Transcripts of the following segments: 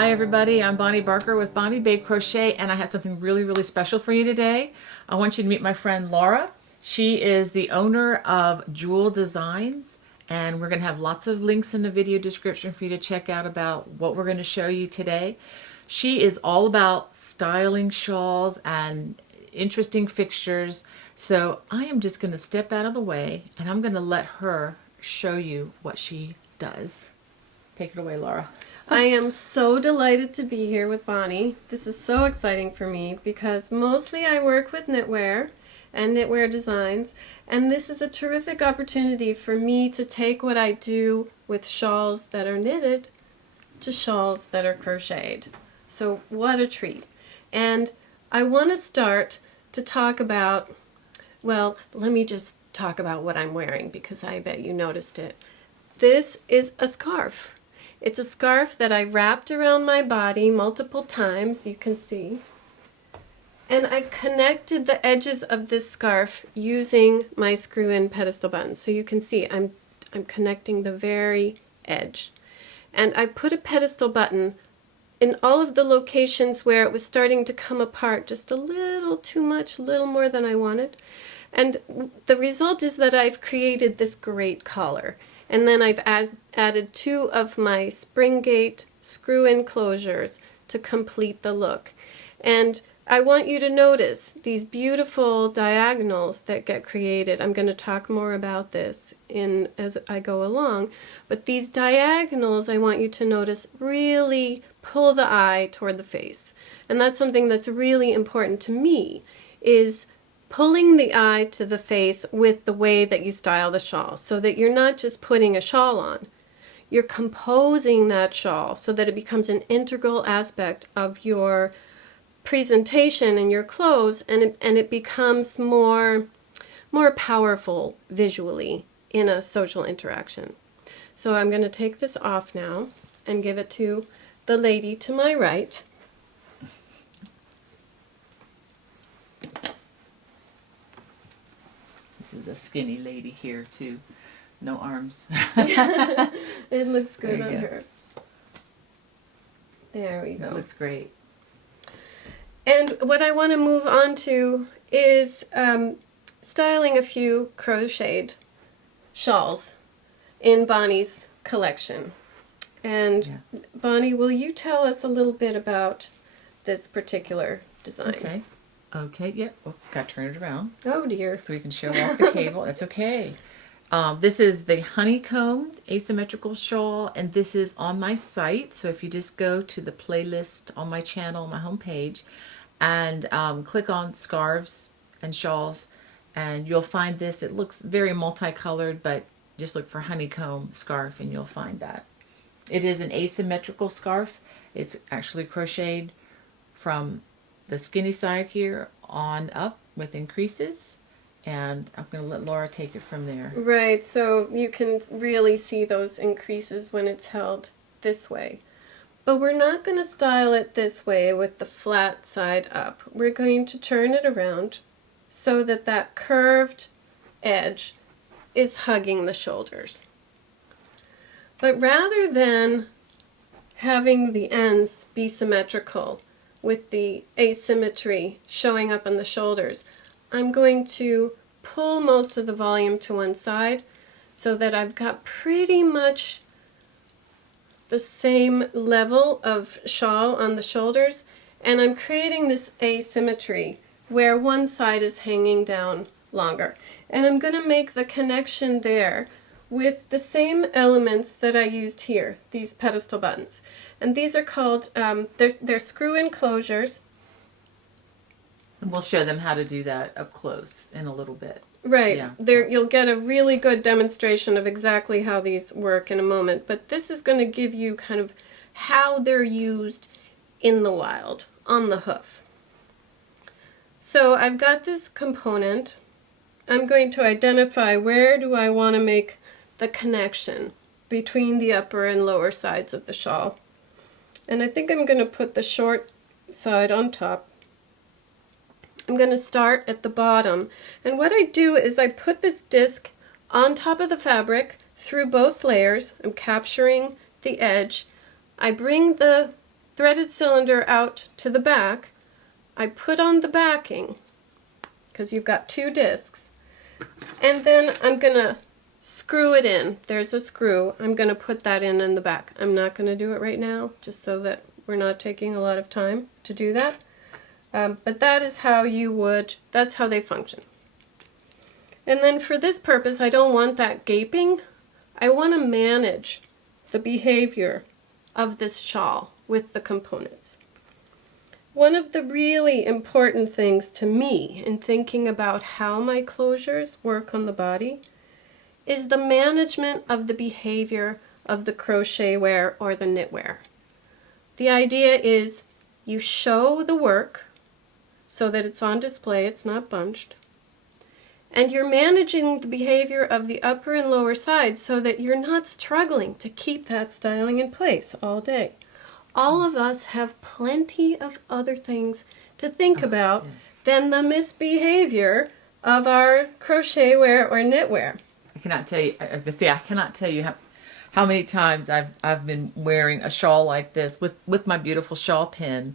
Hi everybody, I'm Bonnie Barker with Bonnie Babe Crochet, and I have something really special for you today. I want you to meet my friend Laura. She is the owner of Jewel Designs, and we're going to have lots of links in the video description for you to check out about what we're going to show you today. She is all about styling shawls and interesting fixtures, so I am just going to step out of the way and I'm going to let her show you what she does. Take it away, Laura. I am so delighted to be here with Bonnie. This is so exciting for me because mostly I work with knitwear and knitwear designs, and this is a terrific opportunity for me to take what I do with shawls that are knitted to shawls that are crocheted. So what a treat. And I want to start to talk about, well, let me just talk about what I'm wearing because I bet you noticed it. This is a scarf. It's a scarf that I wrapped around my body multiple times, you can see. And I've connected the edges of this scarf using my screw-in pedestal buttons. So you can see I'm connecting the very edge. And I put a pedestal button in all of the locations where it was starting to come apart just a little too much, a little more than I wanted. And the result is that I've created this great collar. And then I've added two of my Spring-Gate screw-in closures to complete the look. And I want you to notice these beautiful diagonals that get created. I'm going to talk more about this as I go along. But these diagonals, I want you to notice, really pull the eye toward the face. And that's something that's really important to me, is pulling the eye to the face with the way that you style the shawl, so that you're not just putting a shawl on. You're composing that shawl so that it becomes an integral aspect of your presentation and your clothes, and it becomes more powerful visually in a social interaction. So I'm going to take this off now and give it to the lady to my right. This is a skinny lady here too. No arms. It looks good on her. There we go. That looks great. And what I want to move on to is styling a few crocheted shawls in Bonnie's collection. And yeah. Bonnie, will you tell us a little bit about this particular design? Okay, yep. Oh, got to turn it around. Oh dear. So we can show off the cable. That's okay. This is the Honeycomb Asymmetrical Shawl, and this is on my site. So if you just go to the playlist on my channel, my homepage, and click on Scarves and Shawls, and you'll find this. It looks very multicolored, but just look for Honeycomb Scarf and you'll find that. It is an asymmetrical scarf. It's actually crocheted from the skinny side here on up with increases, and I'm going to let Laura take it from there. Right, so you can really see those increases when it's held this way. But we're not going to style it this way with the flat side up. We're going to turn it around so that that curved edge is hugging the shoulders. But rather than having the ends be symmetrical with the asymmetry showing up on the shoulders, I'm going to pull most of the volume to one side so that I've got pretty much the same level of shawl on the shoulders, and I'm creating this asymmetry where one side is hanging down longer. And I'm going to make the connection there with the same elements that I used here, these pedestal buttons. And these are called, they're screw-in closures. And we'll show them how to do that up close in a little bit. Right. Yeah, there, you'll get a really good demonstration of exactly how these work in a moment. But this is going to give you kind of how they're used in the wild, on the hoof. So I've got this component. I'm going to identify where do I want to make the connection between the upper and lower sides of the shawl. And I think I'm going to put the short side on top. I'm going to start at the bottom, and what I do is I put this disc on top of the fabric through both layers. I'm capturing the edge. I bring the threaded cylinder out to the back. I put on the backing, because you've got 2 discs, and then I'm going to screw it in. There's a screw. I'm going to put that in the back. I'm not going to do it right now, just so that we're not taking a lot of time to do that. But that is how that's how they function. And then for this purpose, I don't want that gaping. I want to manage the behavior of this shawl with the components. One of the really important things to me in thinking about how my closures work on the body is the management of the behavior of the crochet wear or the knitwear. The idea is you show the work so that it's on display, it's not bunched, and you're managing the behavior of the upper and lower sides so that you're not struggling to keep that styling in place all day. All of us have plenty of other things to think about than the misbehavior of our crochet wear or knitwear. I cannot tell you. I cannot tell you how many times I've been wearing a shawl like this with my beautiful shawl pin,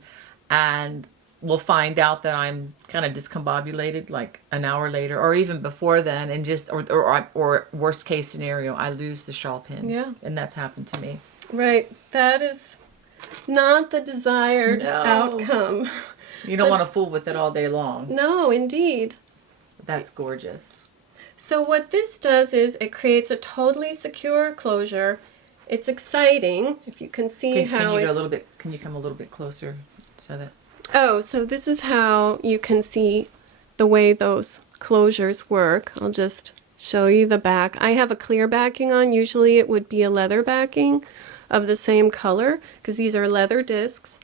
and will find out that I'm kind of discombobulated like an hour later, or even before then, and just or worst case scenario, I lose the shawl pin. Yeah, and that's happened to me. Right. That is not the desired outcome. You don't want to fool with it all day long. No, indeed. That's gorgeous. So what this does is it creates a totally secure closure. It's exciting, if you can see how it's... Can you come a little bit closer so that... Oh, so this is how you can see the way those closures work. I'll just show you the back. I have a clear backing on. Usually it would be a leather backing of the same color, because these are leather discs.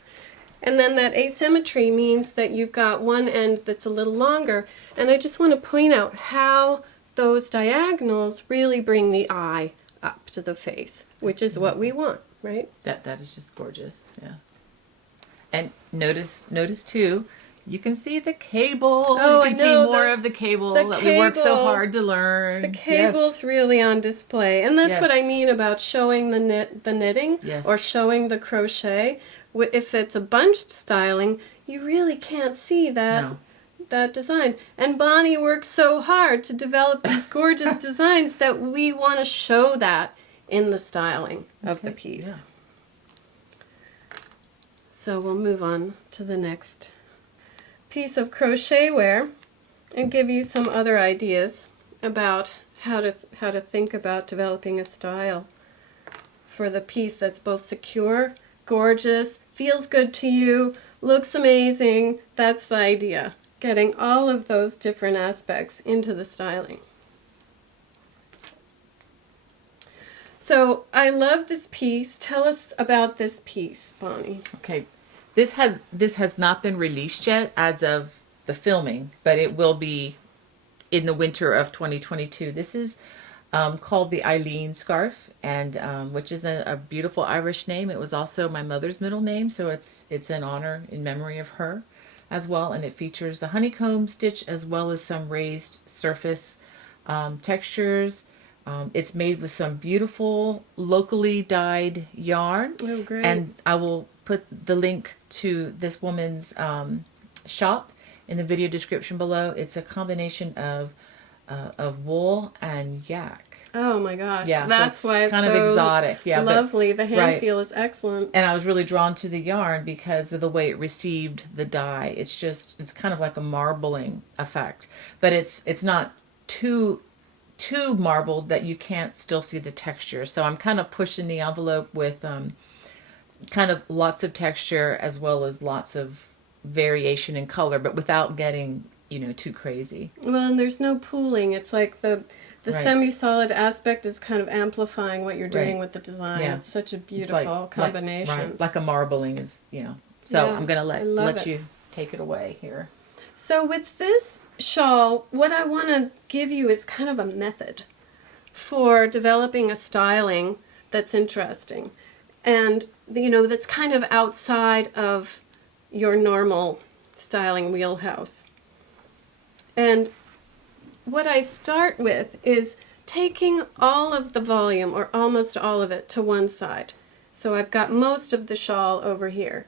And then that asymmetry means that you've got one end that's a little longer. And I just want to point out how those diagonals really bring the eye up to the face, which is what we want, right? That is just gorgeous, yeah. And notice too, you can see the cable. Oh, you can see more of the cable that we worked so hard to learn. The cable's really on display, and that's what I mean about showing the knitting or showing the crochet. If it's a bunched styling, you really can't see that. That design. And Bonnie works so hard to develop these gorgeous designs that we want to show that in the styling of the piece. Yeah. So we'll move on to the next piece of crochet wear and give you some other ideas about how to think about developing a style for the piece that's both secure, gorgeous, feels good to you, looks amazing. That's the idea. Getting all of those different aspects into the styling. So I love this piece. Tell us about this piece, Bonnie. Okay, this has not been released yet as of the filming, but it will be in the winter of 2022. This is called the Eileen scarf, and which is a beautiful Irish name. It was also my mother's middle name, so it's in honor, in memory of her as well, and it features the honeycomb stitch as well as some raised surface textures. It's made with some beautiful locally dyed yarn. Oh, great. And I will put the link to this woman's shop in the video description below. It's a combination of wool and yak. Oh my gosh. Yeah, that's so why it's kind so of exotic. Yeah, lovely. The hand feel is excellent. And I was really drawn to the yarn because of the way it received the dye. It's kind of like a marbling effect, but it's not too marbled that you can't still see the texture. So I'm kind of pushing the envelope with kind of lots of texture as well as lots of variation in color, but without getting, too crazy. Well, and there's no pooling. It's like the semi-solid aspect is kind of amplifying what you're doing with the design. Yeah. It's such a beautiful combination. Like a marbling is, So I'm going to let you take it away here. So with this shawl, what I want to give you is kind of a method for developing a styling that's interesting and that's kind of outside of your normal styling wheelhouse. And what I start with is taking all of the volume, or almost all of it, to one side. So I've got most of the shawl over here.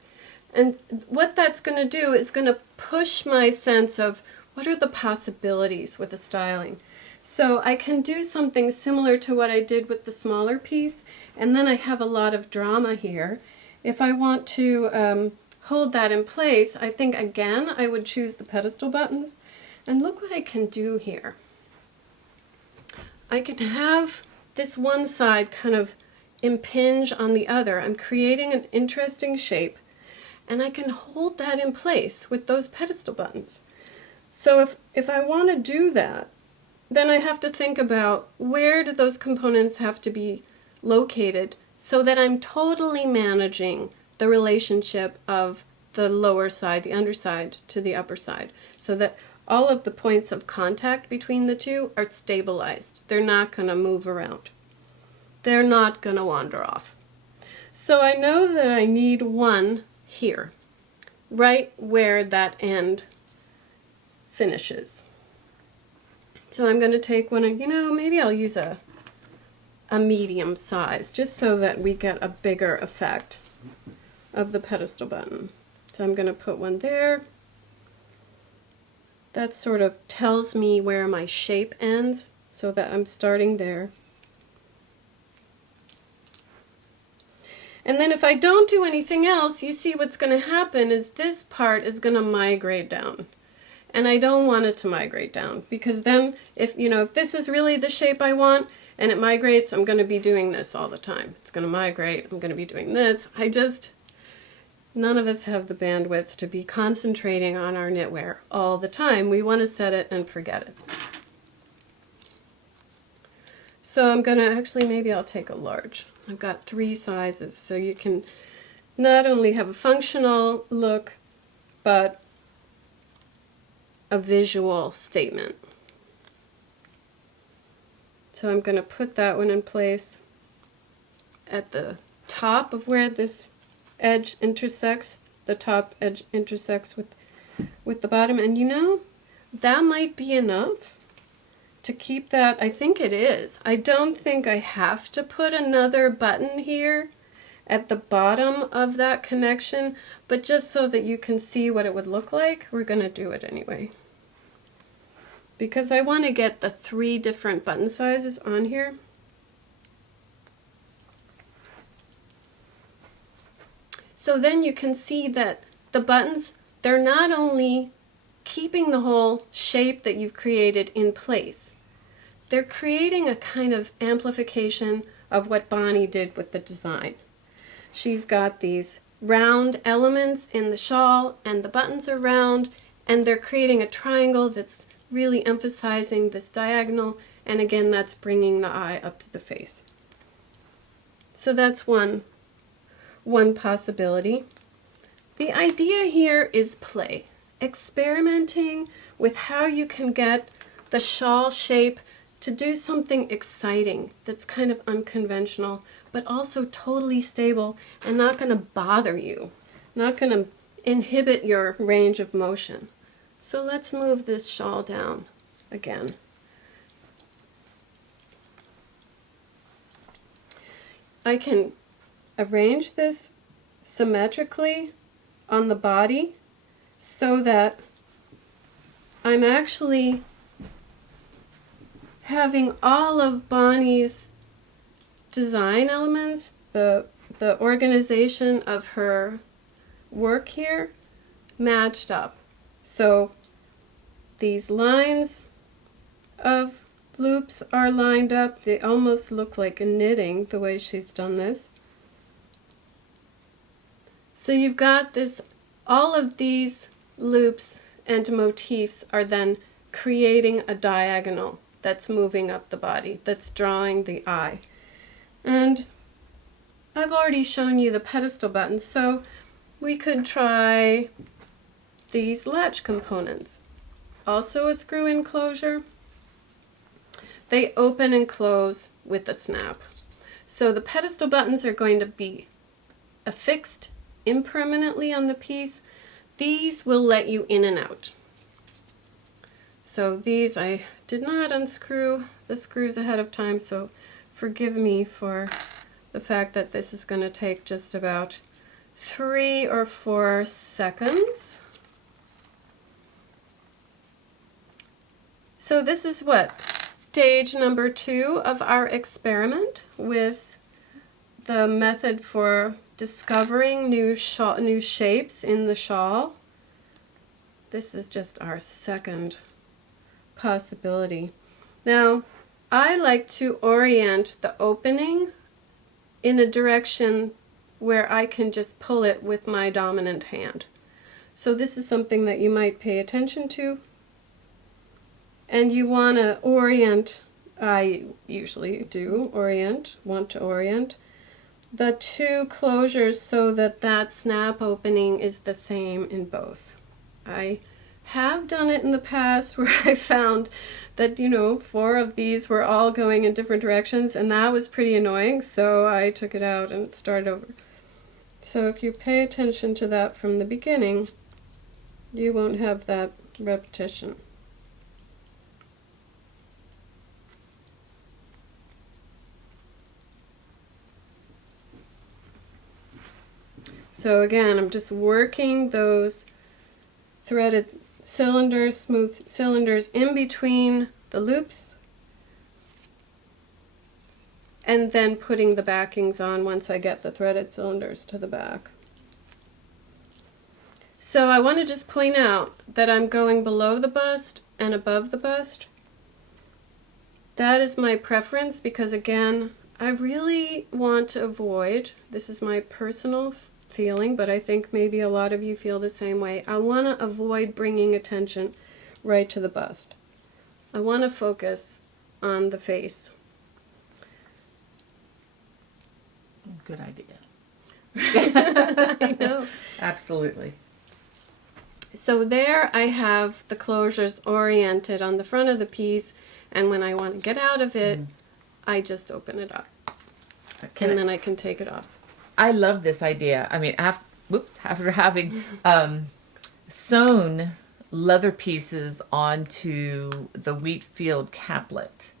And what that's going to do is going to push my sense of what are the possibilities with the styling. So I can do something similar to what I did with the smaller piece, and then I have a lot of drama here. If I want to hold that in place, I think again I would choose the pedestal buttons. And look what I can do here. I can have this one side kind of impinge on the other. I'm creating an interesting shape, and I can hold that in place with those pedestal buttons. So if I want to do that, then I have to think about where do those components have to be located so that I'm totally managing the relationship of the lower side, the underside, to the upper side, so that all of the points of contact between the two are stabilized. They're not going to move around. They're not going to wander off. So I know that I need one here, right where that end finishes. So I'm going to take one, maybe I'll use a medium size, just so that we get a bigger effect of the pedestal button. So I'm going to put one there. That sort of tells me where my shape ends, so that I'm starting there. And then if I don't do anything else, you see what's going to happen is this part is going to migrate down. And I don't want it to migrate down, because then if this is really the shape I want and it migrates, I'm going to be doing this all the time. It's going to migrate, I'm going to be doing this. None of us have the bandwidth to be concentrating on our knitwear all the time. We want to set it and forget it. So I'm going to maybe I'll take a large. I've got 3 sizes, so you can not only have a functional look, but a visual statement. So I'm going to put that one in place at the top of where this edge intersects. The top edge intersects with the bottom, and that might be enough to keep that. I think it is. I don't think I have to put another button here at the bottom of that connection, but just so that you can see what it would look like, we're going to do it anyway. Because I want to get the 3 different button sizes on here. So then you can see that the buttons, they're not only keeping the whole shape that you've created in place, they're creating a kind of amplification of what Bonnie did with the design. She's got these round elements in the shawl, and the buttons are round, and they're creating a triangle that's really emphasizing this diagonal, and again that's bringing the eye up to the face. So that's one possibility. The idea here is play, experimenting with how you can get the shawl shape to do something exciting that's kind of unconventional, but also totally stable and not going to bother you, not going to inhibit your range of motion. So let's move this shawl down again. I can arrange this symmetrically on the body so that I'm actually having all of Bonnie's design elements, the organization of her work here, matched up. So these lines of loops are lined up. They almost look like a knitting the way she's done this. So you've got this, all of these loops and motifs are then creating a diagonal that's moving up the body, that's drawing the eye. And I've already shown you the pedestal buttons, so we could try these latch components. Also a screw-in closure. They open and close with a snap. So the pedestal buttons are going to be affixed impermanently on the piece. These will let you in and out. So these, I did not unscrew the screws ahead of time, so forgive me for the fact that this is going to take just about 3 or 4 seconds. So this is what? Stage number 2 of our experiment with the method for discovering new shapes in the shawl. This is just our second possibility. Now, I like to orient the opening in a direction where I can just pull it with my dominant hand. So this is something that you might pay attention to. And you want to orient, I usually do want to orient the 2 closures so that that snap opening is the same in both. I have done it in the past where I found that, 4 of these were all going in different directions, and that was pretty annoying, so I took it out and started over. So if you pay attention to that from the beginning, you won't have that repetition. So again, I'm just working those threaded cylinders, smooth cylinders in between the loops, and then putting the backings on once I get the threaded cylinders to the back. So I want to just point out that I'm going below the bust and above the bust. That is my preference because, again, I really want to avoid, this is my personal feeling, but I think maybe a lot of you feel the same way. I want to avoid bringing attention right to the bust. I want to focus on the face. Good idea. I know. Absolutely. So there I have the closures oriented on the front of the piece, and when I want to get out of it, I just open it up. Then I can take it off. I love this idea. I mean, after having sewn leather pieces onto the Wheatfield caplet,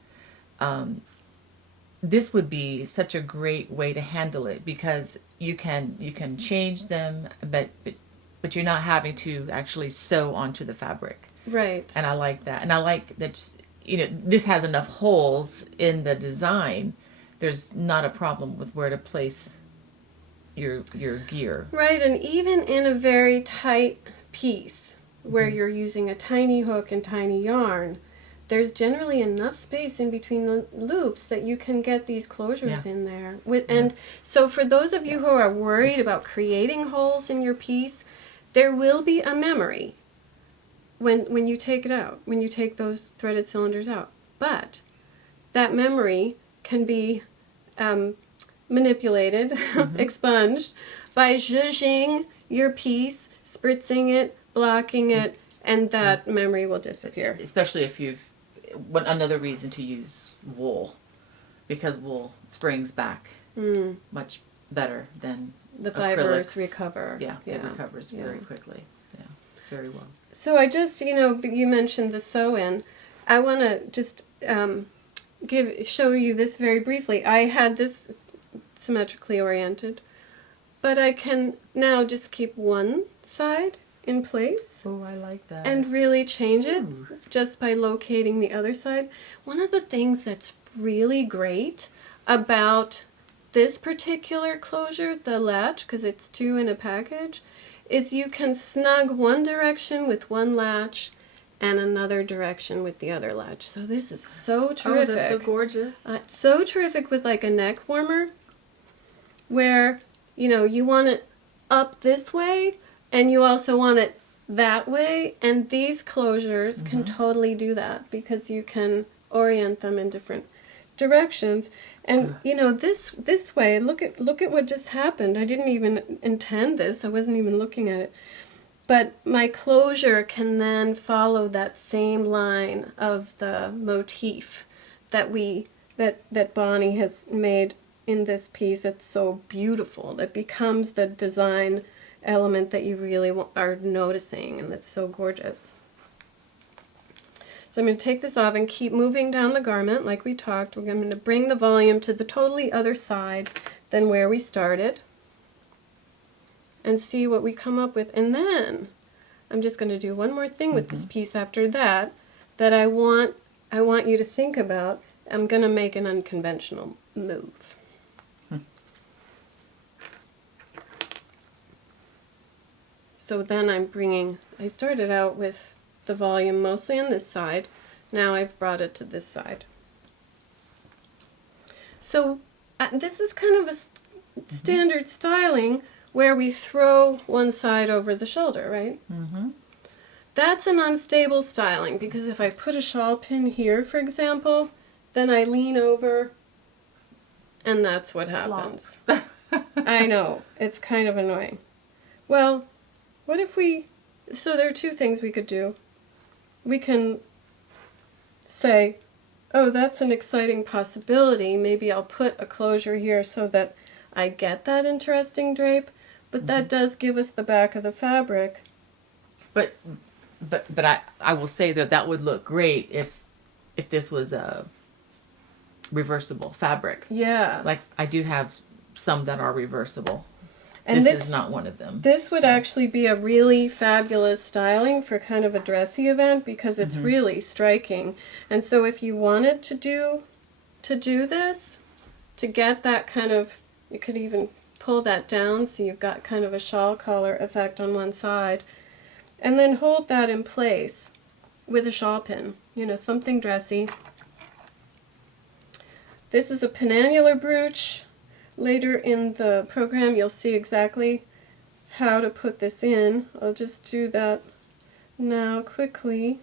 this would be such a great way to handle it because you can change them, but you're not having to actually sew onto the fabric. Right. And I like that. And I like that, this has enough holes in the design. There's not a problem with where to place your gear. Right, and even in a very tight piece where you're using a tiny hook and tiny yarn, there's generally enough space in between the loops that you can get these closures in there. And so for those of you who are worried about creating holes in your piece, there will be a memory when you take it out, when you take those threaded cylinders out. But that memory can be manipulated, expunged, by zhuzhing your piece, spritzing it, blocking it, and that memory will disappear. Especially if you've another reason to use wool, because wool springs back much better than the fibers acrylics. recover. Yeah, it recovers very quickly. Yeah, very well. So I just, you mentioned the sew-in. I want to just show you this very briefly. I had this symmetrically oriented, but I can now just keep one side in place. Oh, I like that. And really change it just by locating the other side. One of the things that's really great about this particular closure, the latch, because it's 2 in a package, is you can snug one direction with one latch and another direction with the other latch. So this is so terrific. Oh, that's so gorgeous. So terrific with like a neck warmer where, you want it up this way and you also want it that way, and these closures can totally do that because you can orient them in different directions. And this way, look at what just happened. I didn't even intend this. I wasn't even looking at it. But my closure can then follow that same line of the motif that Bonnie has made in this piece. It's so beautiful. That becomes the design element that you really are noticing, and it's so gorgeous. So I'm going to take this off and keep moving down the garment like we talked. I'm going to bring the volume to the totally other side. than where we started and see what we come up with. And then I'm just going to do one more thing with this piece after that I want you to think about. I'm going to make an unconventional move. So then I started out with the volume mostly on this side. Now I've brought it to this side. So this is kind of a standard styling where we throw one side over the shoulder, right? That's an unstable styling because if I put a shawl pin here, for example, then I lean over and that's what happens. I know, it's kind of annoying. Well, what if so there are two things we could do. We can say, oh, that's an exciting possibility. Maybe I'll put a closure here so that I get that interesting drape, but that does give us the back of the fabric. But I will say that would look great if this was a reversible fabric. Yeah. Like I do have some that are reversible. And this is not one of them. This would actually be a really fabulous styling for kind of a dressy event because it's really striking. And so if you wanted to do this, to get that kind of, you could even pull that down so you've got kind of a shawl collar effect on one side. And then hold that in place with a shawl pin, something dressy. This is a penannular brooch. Later in the program you'll see exactly how to put this in. I'll just do that now quickly.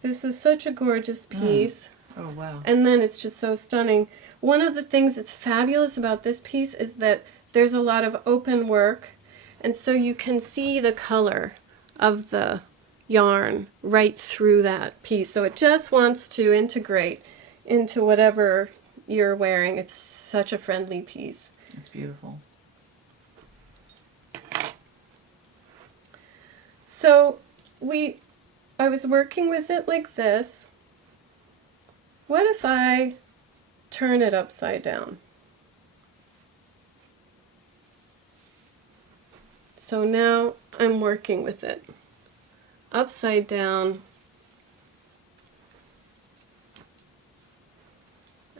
This is such a gorgeous piece. Oh wow. And then it's just so stunning. One of the things that's fabulous about this piece is that there's a lot of open work, and so you can see the color of the yarn right through that piece. So it just wants to integrate into whatever you're wearing. It's such a friendly piece. It's beautiful. So I was working with it like this. What if I turn it upside down? So now I'm working with it upside down.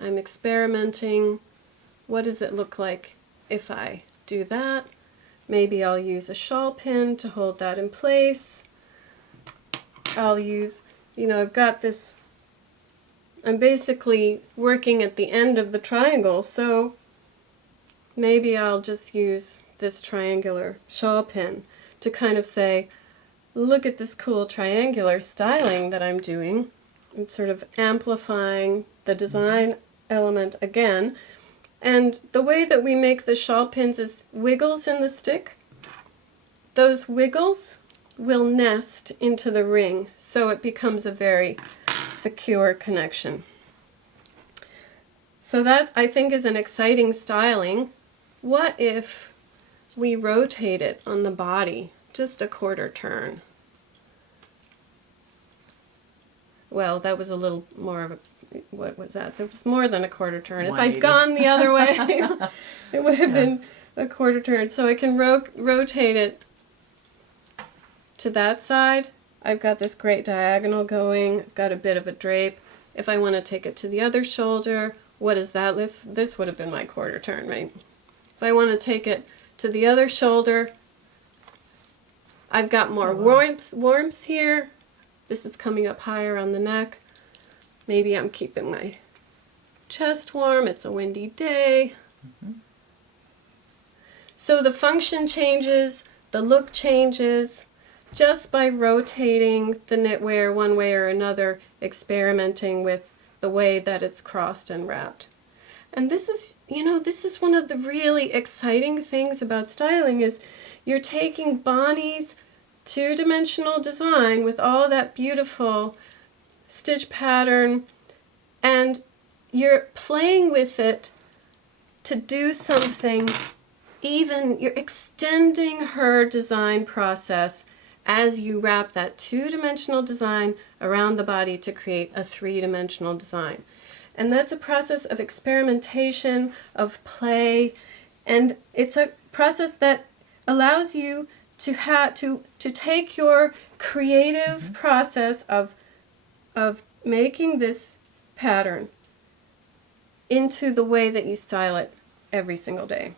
I'm experimenting. What does it look like if I do that? Maybe I'll use a shawl pin to hold that in place. I'll use, I've got this, I'm basically working at the end of the triangle, so maybe I'll just use this triangular shawl pin to kind of say, look at this cool triangular styling that I'm doing. It's sort of amplifying the design element again. And the way that we make the shawl pins is wiggles in the stick. Those wiggles will nest into the ring, so it becomes a very secure connection. So that, I think, is an exciting styling. What if we rotate it on the body just a quarter turn? Well, that was a little more of a, what was that? That was more than a quarter turn. If I'd gone the other way, it would have been a quarter turn. So I can rotate it to that side. I've got this great diagonal going. I've got a bit of a drape. If I want to take it to the other shoulder, what is that? This would have been my quarter turn, right? If I want to take it to the other shoulder, I've got more warmth here. This is coming up higher on the neck. Maybe I'm keeping my chest warm. It's a windy day. So the function changes, the look changes, just by rotating the knitwear one way or another, experimenting with the way that it's crossed and wrapped. And this is, this is one of the really exciting things about styling is you're taking Bonnie's two-dimensional design with all that beautiful stitch pattern and you're playing with it to do something, even you're extending her design process as you wrap that two-dimensional design around the body to create a three-dimensional design. And that's a process of experimentation, of play, and it's a process that allows you to take your creative process of making this pattern into the way that you style it every single day.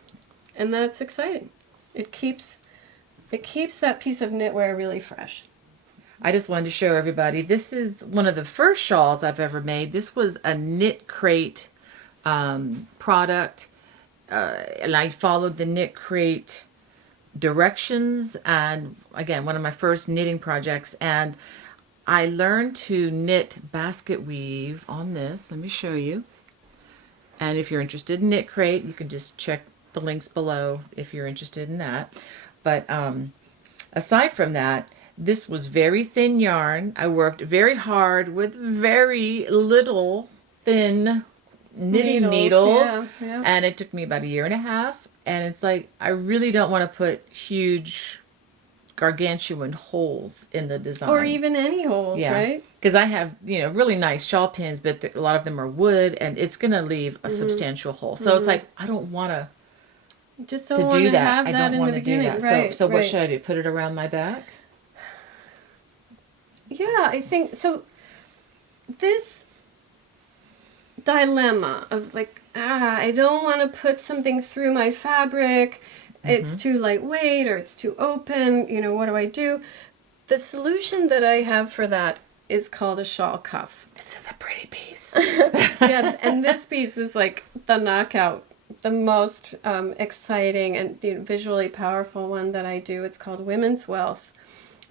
And that's exciting. It keeps that piece of knitwear really fresh. I just wanted to show everybody, this is one of the first shawls I've ever made. This was a Knit Crate product, and I followed the Knit Crate directions, and again, one of my first knitting projects, and I learned to knit basket weave on this. Let me show you. And if you're interested in Knit Crate, you can just check the links below if you're interested in that. But aside from that, this was very thin yarn. I worked very hard with very little thin knitting needles. Yeah. And it took me about 1.5 years. And it's like, I really don't want to put huge gargantuan holes in the design. Or even any holes, right? Because I have, really nice shawl pins, but a lot of them are wood, and it's going to leave a substantial hole. So it's like, I don't want to just don't want to have that in the beginning. Right, so what should I do? Put it around my back? Yeah, I think so. This dilemma of like, I don't want to put something through my fabric. It's too lightweight or it's too open. What do I do? The solution that I have for that is called a shawl cuff. This is a pretty piece. Yeah, and this piece is like the knockout, the most exciting and visually powerful one that I do. It's called Women's Wealth.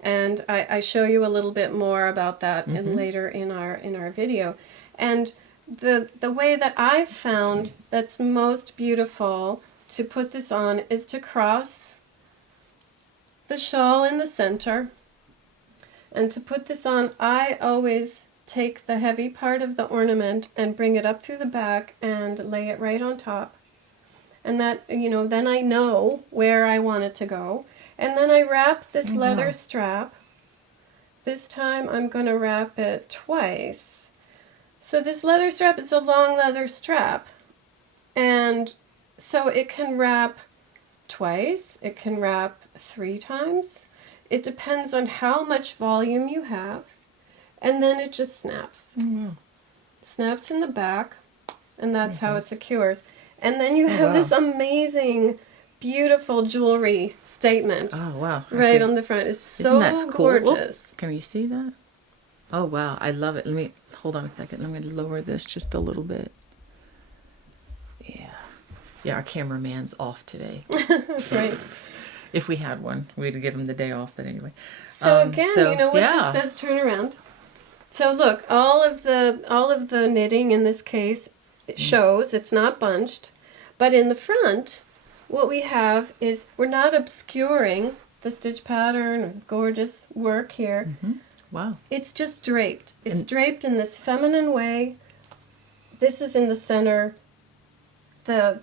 And I show you a little bit more about that later in our video. And the way that I've found that's most beautiful to put this on is to cross the shawl in the center. And to put this on, I always take the heavy part of the ornament and bring it up through the back and lay it right on top. And that, then I know where I want it to go. And then I wrap this leather strap. This time I'm going to wrap it twice. So this leather strap is a long leather strap. And so it can wrap twice. It can wrap 3 times. It depends on how much volume you have. And then it just snaps. Snaps in the back. And that's how it secures. And then you have this amazing, beautiful jewelry statement. Oh, wow. Right on the front. It's so gorgeous. Whoop. Can you see that? Oh, wow. I love it. Let me, hold on a second. I'm going to lower this just a little bit. Yeah. Yeah, our cameraman's off today. Right. If we had one, we'd give him the day off, but anyway. So again, you know what this does? Turn around. So look, all of the knitting in this case shows it's not bunched, but in the front, what we have is we're not obscuring the stitch pattern or gorgeous work here. Wow. It's just draped. It's draped in this feminine way. This is in the center. The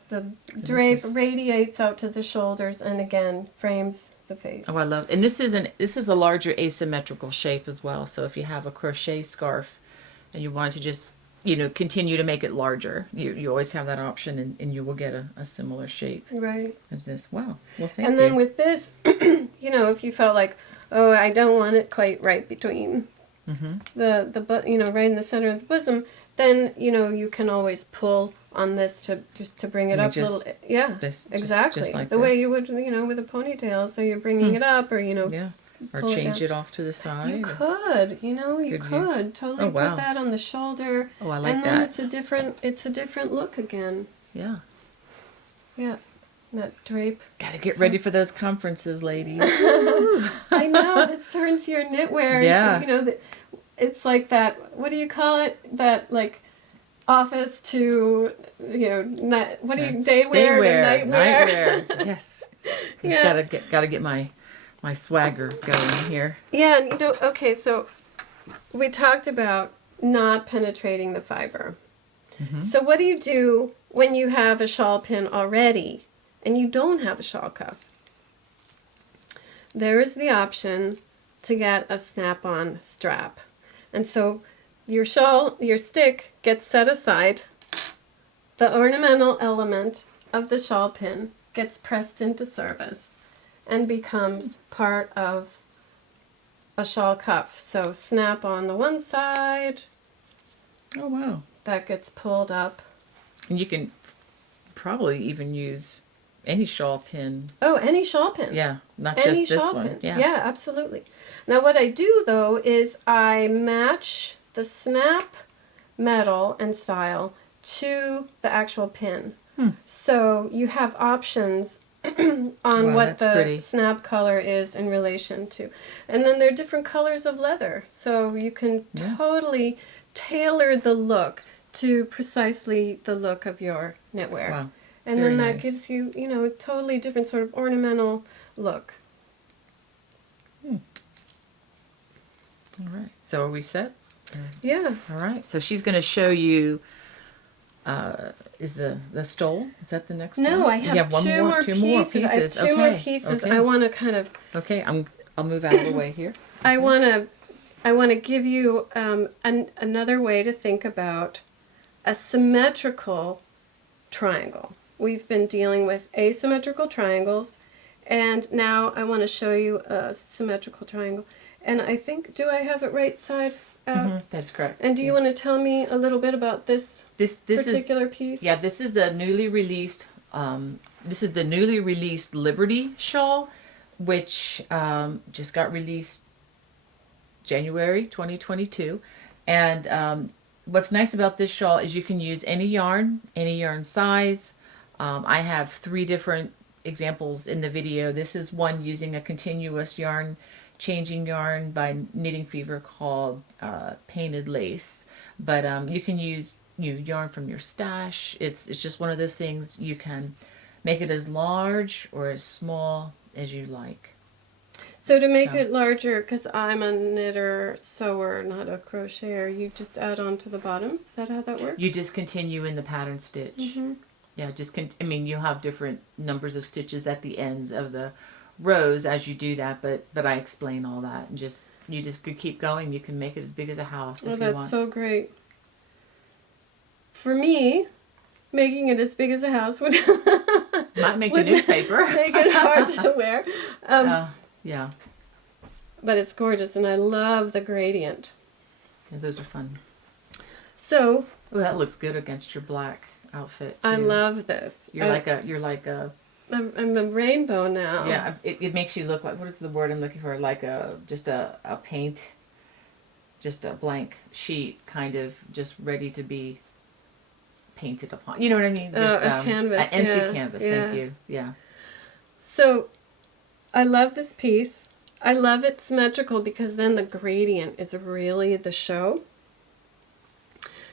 drape radiates out to the shoulders and again frames the face. Oh, I love it. And this is a larger asymmetrical shape as well. So if you have a crochet scarf and you want to just, continue to make it larger, you always have that option and you will get a similar shape. Right. As this. Wow. Well, thank you. And then with this, if you felt like, oh, I don't want it quite right between the right in the center of the bosom, then, you can always pull on this to bring it up a little. Yeah, exactly. Just like the way you would, with a ponytail. So you're bringing it up, or or change it off to the side. You could, you could totally put that on the shoulder. Oh, I like that. And then it's a different look again. Yeah. Yeah. That drape. Gotta get ready for those conferences, ladies. I know, this turns your knitwear into, it's like that, what do you call it? That, like, office to, daywear to nightwear. Yes. Gotta get my swagger going here. Yeah, and okay, so we talked about not penetrating the fiber. So what do you do when you have a shawl pin already and you don't have a shawl cuff? There is the option to get a snap-on strap. And so your stick gets set aside. The ornamental element of the shawl pin gets pressed into service and becomes part of a shawl cuff. So snap on the one side. Oh, wow. That gets pulled up. And you can probably even use any shawl pin. Oh, any shawl pin. Yeah, not Any just this shawl one. pin. Yeah. Yeah, absolutely. Now what I do though is I match the snap metal and style to the actual pin. So you have options on Wow, what that's the pretty. snap color is in relation to. And then there are different colors of leather. So you can totally tailor the look to precisely the look of your knitwear. Wow. And Very then that nice. gives you, you know, a totally different sort of ornamental look. All right. So are we set? Yeah. All right. So she's going to show you. Is the stole? Is that the next one? No, I have two more pieces. I have two more pieces. Okay. I want to kind of. Okay. I'll move out of the way here. I want to give you another way to think about a symmetrical triangle. We've been dealing with asymmetrical triangles, and now I want to show you a symmetrical triangle. And I think, do I have it right side out? That's correct. And do you want to tell me a little bit about this this particular piece? Yeah, this is the newly released. Liberty shawl, which just got released January 2022. And what's nice about this shawl is you can use any yarn size. I have 3 different examples in the video. This is one using a continuous yarn, changing yarn by Knitting Fever called Painted Lace. But you can use yarn from your stash. It's just one of those things. You can make it as large or as small as you like. So to make it larger, because I'm a knitter, sewer, not a crocheter, you just add on to the bottom? Is that how that works? You just continue in the pattern stitch. Yeah, you'll have different numbers of stitches at the ends of the rows as you do that, but I explain all that, and you just could keep going. You can make it as big as a house if you want. That's so great. For me, making it as big as a house would Might make the newspaper. make it hard to wear. Yeah. But it's gorgeous, and I love the gradient. Yeah, those are fun. So, Oh, that looks good against your black outfit too. I love this. You're like a I'm a rainbow now. yeah. It makes you look like, what is the word I'm looking for? Like just a paint, just a blank sheet, kind of just ready to be painted upon. You know what I mean? Just a canvas. an empty canvas. Yeah. Thank you. Yeah. So, I love this piece. I love it symmetrical because then the gradient is really the show.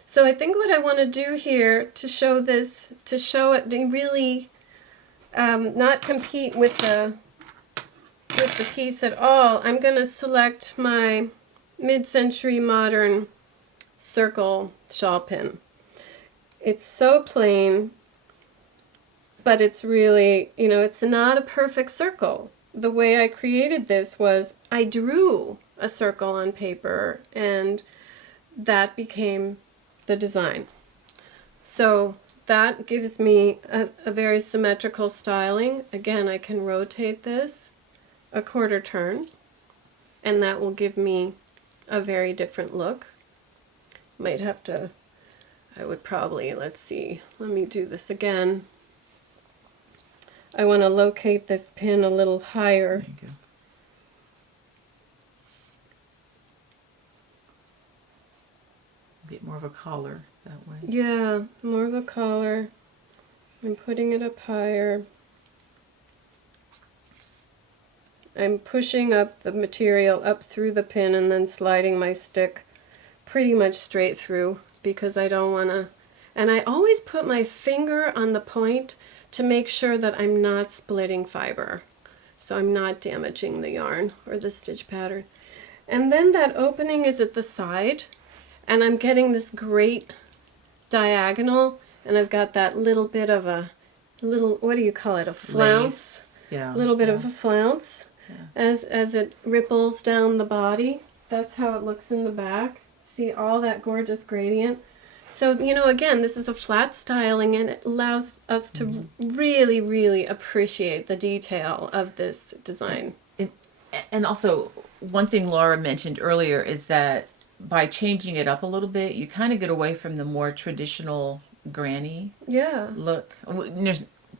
So I think what I want to do here to show it really not compete with the piece at all, I'm going to select my mid-century modern circle shawl pin. It's so plain, but it's really, it's not a perfect circle. The way I created this was I drew a circle on paper, and that became the design. So that gives me a very symmetrical styling. Again, I can rotate this a quarter turn, and that will give me a very different look. Might have to, I would probably, let's see, let me do this again. I want to locate this pin a little higher. There you go. Get more of a collar that way. Yeah, more of a collar. I'm putting it up higher. I'm pushing up the material up through the pin and then sliding my stick pretty much straight through because I don't want to. And I always put my finger on the point to make sure that I'm not splitting fiber, so I'm not damaging the yarn or the stitch pattern. And then that opening is at the side, and I'm getting this great diagonal, and I've got that little bit of a what do you call it, a flounce? Yeah. A little bit of a flounce Yeah. as it ripples down the body. That's how it looks in the back. See all that gorgeous gradient? So, you know, again, this is a flat styling and it allows us to really, really appreciate the detail of this design. And also, one thing Laura mentioned earlier is that by changing it up a little bit, you kind of get away from the more traditional granny look.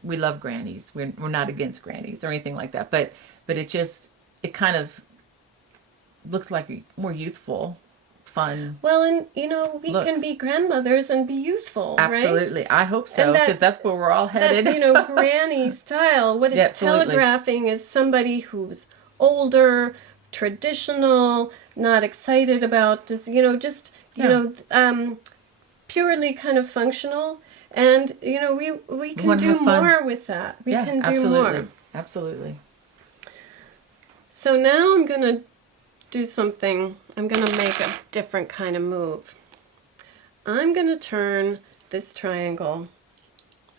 We love grannies. We're not against grannies or anything like that, but it kind of looks like a more youthful, fun. Well, and you know, we can be grandmothers and be youthful, absolutely. Right? I hope so, because that's where we're all headed. That, you know, granny style. What it's telegraphing is somebody who's older, traditional, not excited about just purely kind of functional. And you know, we can do more with that. We can do more. Absolutely. So now I'm gonna do something. I'm gonna make a different kind of move. I'm gonna turn this triangle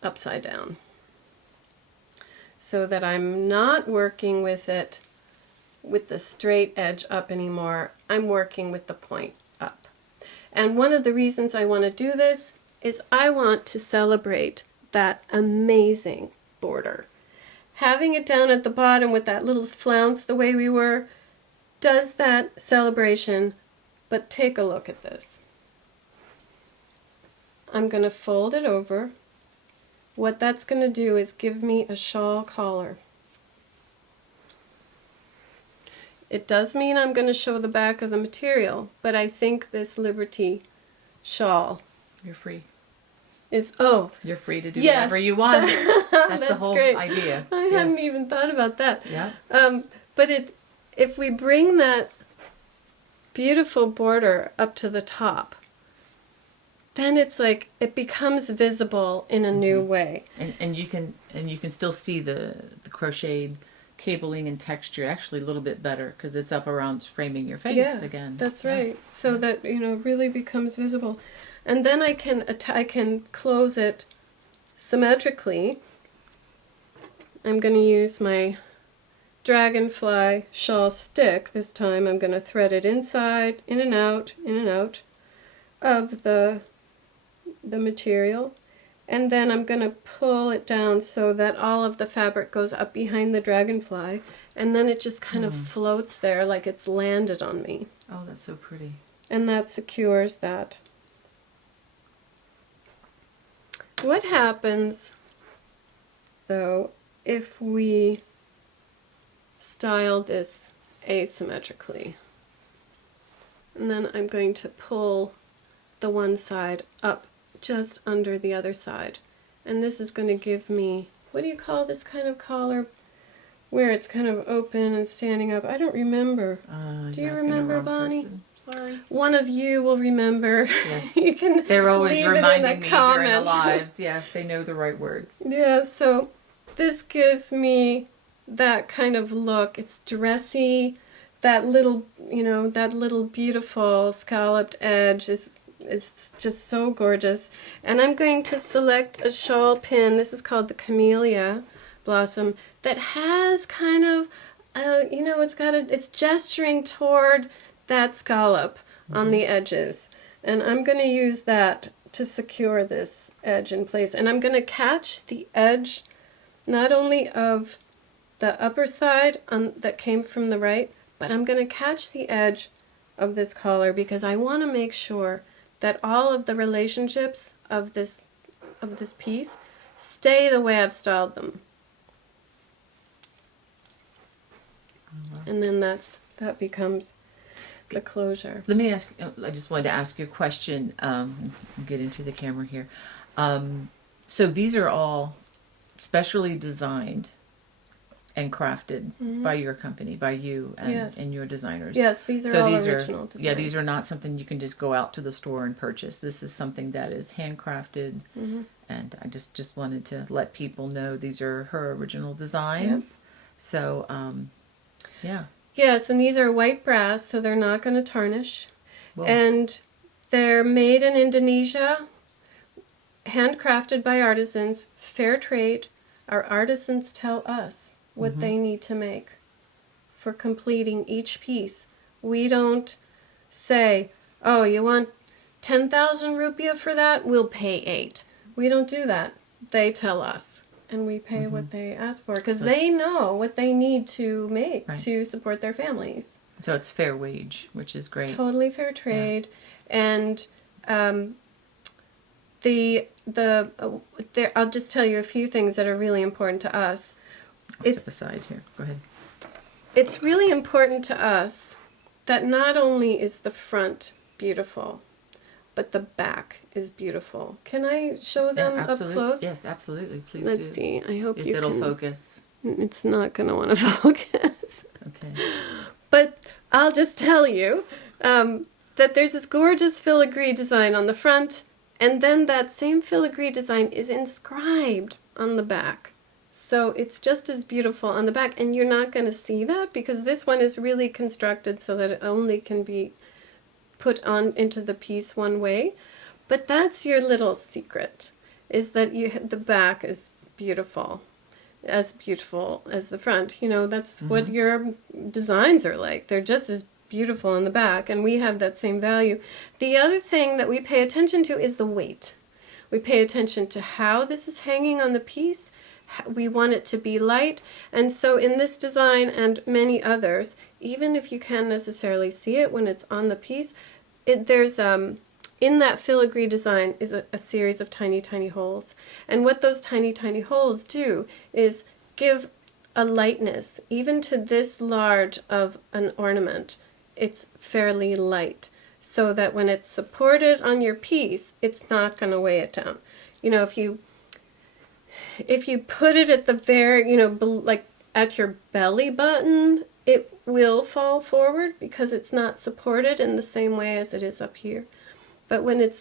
upside down so that I'm not working with it with the straight edge up anymore. I'm working with the point up. And one of the reasons I want to do this is I want to celebrate that amazing border. Having it down at the bottom with that little flounce the way we were does that celebration, but take a look at this. I'm going to fold it over. What that's going to do is give me a shawl collar. It does mean I'm going to show the back of the material, but I think this Liberty shawl, you're free. You're free to do whatever you want. That's the whole idea. I hadn't even thought about that. Yeah. But if we bring that beautiful border up to the top, then it's like it becomes visible in a new way. And you can still see the crocheted cabling and texture actually a little bit better because it's up around framing your face again. That's right. So that, you know, really becomes visible. And then I can close it symmetrically. I'm going to use my Dragonfly shawl stick. This time I'm going to thread it inside, in and out of the material. And then I'm going to pull it down so that all of the fabric goes up behind the Dragonfly. And then it just kind of floats there like it's landed on me. Oh, that's so pretty. And that secures that. What happens, though, if we style this asymmetrically? And then I'm going to pull the one side up just under the other side. And this is going to give me, what do you call this kind of collar? Where it's kind of open and standing up. I don't remember. Do you remember, Bonnie? Sorry. One of you will remember. Yes. You can They're always leave reminding it in me comment. during the lives. Yes, they know the right words. Yeah, so this gives me that kind of look. It's dressy. That little, you know, that little beautiful scalloped edge is just so gorgeous. And I'm going to select a shawl pin. This is called the Camellia Blossom, that has kind of, you know, it's gesturing toward that scallop on the edges. And I'm going to use that to secure this edge in place. And I'm going to catch the edge not only of the upper side that came from the right, but I'm going to catch the edge of this collar because I want to make sure that all of the relationships of this piece stay the way I've styled them. And then that becomes the closure. Let me ask, I just wanted to ask you a question, get into the camera here. So these are all specially designed and crafted by your company, by you and your designers. Yes, these are all original designs. Yeah, these are not something you can just go out to the store and purchase. This is something that is handcrafted, and I just wanted to let people know these are her original designs. Yes. So, yeah. Yes, and these are white brass, so they're not going to tarnish. Whoa. And they're made in Indonesia, handcrafted by artisans, fair trade. Our artisans tell us what they need to make for completing each piece. We don't say, oh, you want 10,000 rupiah for that? We'll pay 8. We don't do that. They tell us, and we pay what they ask for because they know what they need to make to support their families. So it's fair wage, which is great. Totally fair trade, and I'll just tell you a few things that are really important to us. I'll step aside here. Go ahead. It's really important to us that not only is the front beautiful, but the back is beautiful. Can I show them up close? Yes, absolutely. Please Let's see. I hope you it'll can. Focus. It's not going to want to focus. Okay. But I'll just tell you that there's this gorgeous filigree design on the front, and then that same filigree design is inscribed on the back. So it's just as beautiful on the back, and you're not going to see that because this one is really constructed so that it only can be put on into the piece one way. But that's your little secret, is that the back is beautiful as the front. You know, that's what your designs are like. They're just as beautiful in the back, and we have that same value. The other thing that we pay attention to is the weight. We pay attention to how this is hanging on the piece. We want it to be light, and so in this design and many others, even if you can't necessarily see it when it's on the piece, there's in that filigree design is a series of tiny, tiny holes. And what those tiny, tiny holes do is give a lightness. Even to this large of an ornament, it's fairly light, so that when it's supported on your piece, it's not going to weigh it down. You know, if you put it at the very, like at your belly button, it will fall forward because it's not supported in the same way as it is up here. But when it's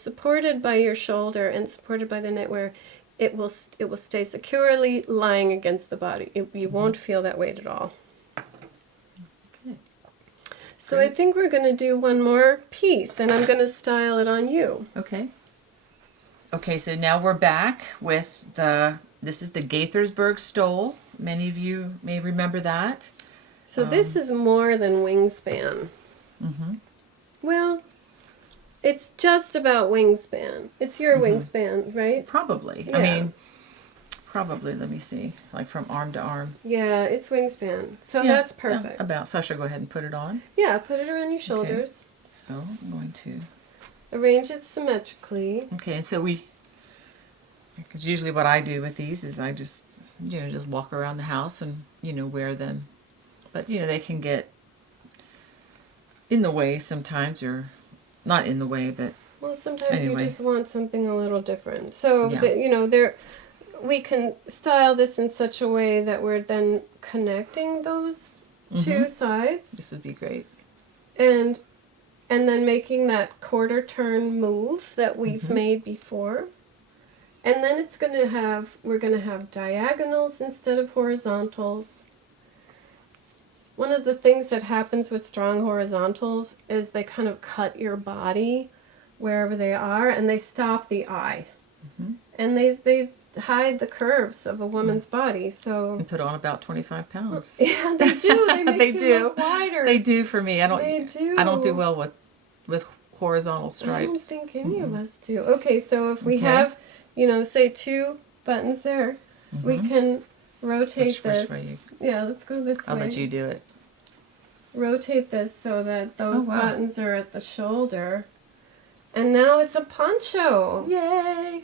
supported by your shoulder and supported by the knitwear, it will stay securely lying against the body. You won't feel that weight at all. Okay. So Great. I think we're going to do one more piece, and I'm going to style it on you. Okay. Okay, so now we're back with this is the Gaithersburg stole. Many of you may remember that. So this is more than wingspan. Well, it's just about wingspan. It's your wingspan, right? Probably. Yeah. I mean, probably, let me see, like from arm to arm. Yeah, it's wingspan. So Yeah, that's perfect. yeah, about. So I should go ahead and put it on. Yeah, put it around your shoulders. Okay. So I'm going to... Arrange it symmetrically. Okay, and so because usually what I do with these is I just, just walk around the house and, wear them. But, they can get in the way sometimes, or not in the way, but Well, sometimes anyway. you just want something a little different. So, Yeah. we can style this in such a way that we're then connecting those two sides. This would be great. And then making that quarter turn move that we've made before. And then we're going to have diagonals instead of horizontals. One of the things that happens with strong horizontals is they kind of cut your body wherever they are, and they stop the eye. And they hide the curves of a woman's body. So And put on about 25 pounds. yeah, they do. They make They you do. look wider. They do for me. I don't do do. well with horizontal stripes. I don't think any of us do. Okay, so if we have, say 2 buttons there, we can rotate this. Which way you... Yeah, let's go this way. I'll let you do it. Rotate this so that those wow. buttons are at the shoulder. And now it's a poncho. Yay!